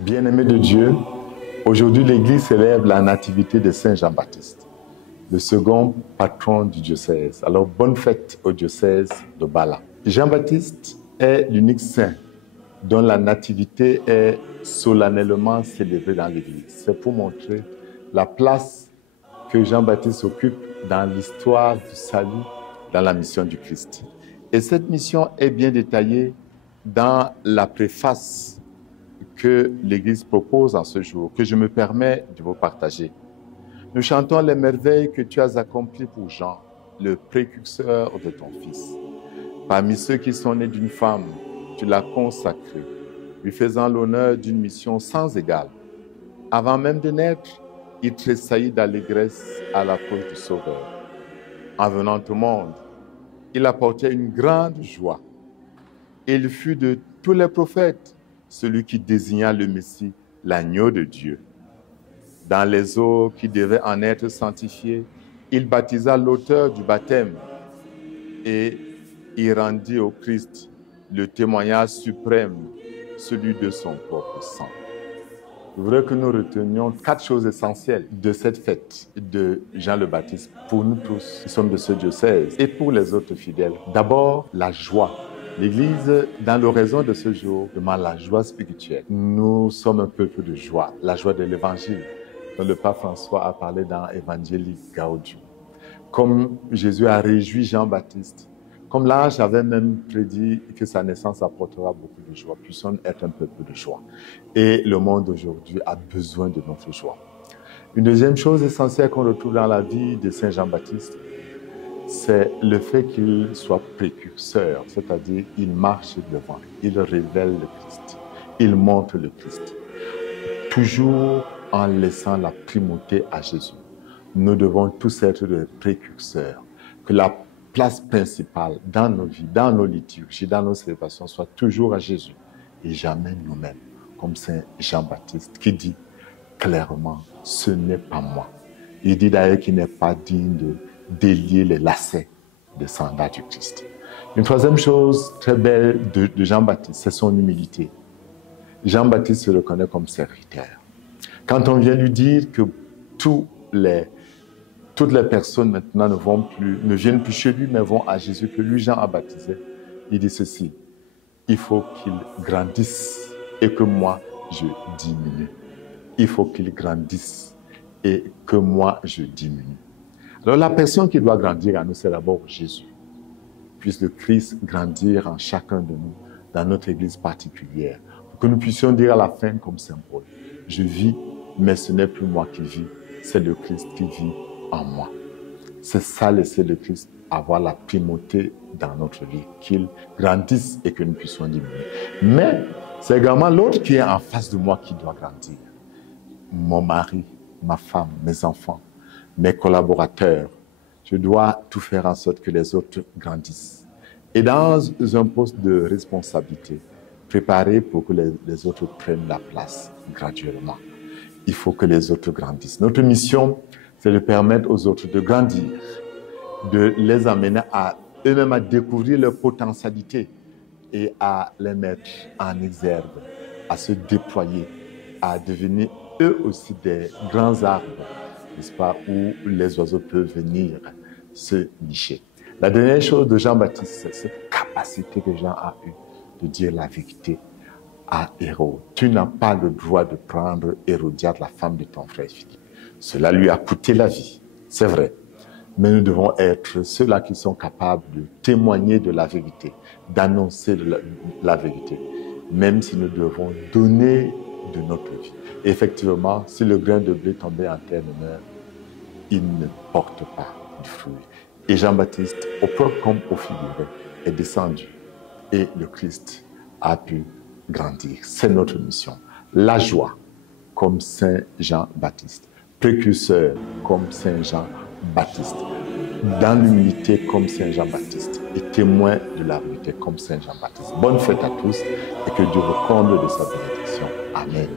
Bien-aimés de Dieu, aujourd'hui l'Église célèbre la nativité de Saint Jean-Baptiste, le second patron du diocèse. Alors bonne fête au diocèse de Bala. Jean-Baptiste est l'unique saint dont la nativité est solennellement célébrée dans l'Église. C'est pour montrer la place que Jean-Baptiste occupe dans l'histoire du salut, dans la mission du Christ. Et cette mission est bien détaillée dans la préface que l'Église propose en ce jour, que je me permets de vous partager. Nous chantons les merveilles que tu as accomplies pour Jean, le précurseur de ton Fils. Parmi ceux qui sont nés d'une femme, tu l'as consacré, lui faisant l'honneur d'une mission sans égale. Avant même de naître, il tressaillit d'allégresse à l'approche du Sauveur. En venant au monde, il apportait une grande joie. Il fut de tous les prophètes celui qui désigna le Messie, l'agneau de Dieu. Dans les eaux qui devaient en être sanctifiées, il baptisa l'auteur du baptême et il rendit au Christ le témoignage suprême, celui de son propre sang. Je voudrais que nous retenions 4 choses essentielles de cette fête de Jean le Baptiste pour nous tous qui sommes de ce diocèse et pour les autres fidèles. D'abord, la joie. L'Église, dans l'oraison de ce jour, demande la joie spirituelle. Nous sommes un peuple de joie, la joie de l'Évangile, dont le pape François a parlé dans Evangelii Gaudium. Comme Jésus a réjoui Jean-Baptiste, comme l'ange avait même prédit que sa naissance apportera beaucoup de joie, puissions être un peuple de joie. Et le monde aujourd'hui a besoin de notre joie. Une deuxième chose essentielle qu'on retrouve dans la vie de Saint Jean-Baptiste, c'est le fait qu'il soit précurseur, c'est-à-dire il marche devant, il révèle le Christ, il montre le Christ, toujours en laissant la primauté à Jésus. Nous devons tous être des précurseurs, que la place principale dans nos vies, dans nos liturgies, dans nos célébrations soit toujours à Jésus et jamais nous-mêmes, comme Saint Jean-Baptiste qui dit clairement, ce n'est pas moi. Il dit d'ailleurs qu'il n'est pas digne de délier les lacets des sandales du Christ. Une troisième chose très belle de Jean-Baptiste, c'est son humilité. Jean-Baptiste se reconnaît comme serviteur. Quand on vient lui dire que toutes les personnes maintenant ne viennent plus chez lui, mais vont à Jésus, que lui, Jean, a baptisé, il dit ceci, il faut qu'il grandisse et que moi, je diminue. Il faut qu'il grandisse et que moi, je diminue. Alors la personne qui doit grandir à nous, c'est d'abord Jésus. Puisse le Christ grandir en chacun de nous, dans notre Église particulière, pour que nous puissions dire à la fin comme Saint Paul, je vis, mais ce n'est plus moi qui vis, c'est le Christ qui vit en moi. C'est ça, laisser le Christ avoir la primauté dans notre vie, qu'il grandisse et que nous puissions diminuer. Mais c'est également l'autre qui est en face de moi qui doit grandir. Mon mari, ma femme, mes enfants, mes collaborateurs, je dois tout faire en sorte que les autres grandissent. Et dans un poste de responsabilité, préparer pour que les autres prennent la place graduellement. Il faut que les autres grandissent. Notre mission, c'est de permettre aux autres de grandir, de les amener à eux-mêmes à découvrir leur potentialité et à les mettre en exergue, à se déployer, à devenir eux aussi des grands arbres, n'est-ce pas, où les oiseaux peuvent venir se nicher. La dernière chose de Jean-Baptiste, c'est cette capacité que Jean a eue de dire la vérité à Hérode. Tu n'as pas le droit de prendre Hérodiade, la femme de ton frère Philippe. Cela lui a coûté la vie, c'est vrai. Mais nous devons être ceux-là qui sont capables de témoigner de la vérité, d'annoncer la vérité, même si nous devons donner de notre vie. Et effectivement, si le grain de blé tombait en terre de meurt, il ne porte pas de fruit. Et Jean-Baptiste, au propre comme au figuré, est descendu et le Christ a pu grandir. C'est notre mission. La joie, comme Saint Jean-Baptiste. Précurseur, comme Saint Jean-Baptiste. Dans l'humilité, comme Saint Jean-Baptiste. Et témoin de la vérité, comme Saint Jean-Baptiste. Bonne fête à tous et que Dieu vous comble de sa bénédiction. Amen.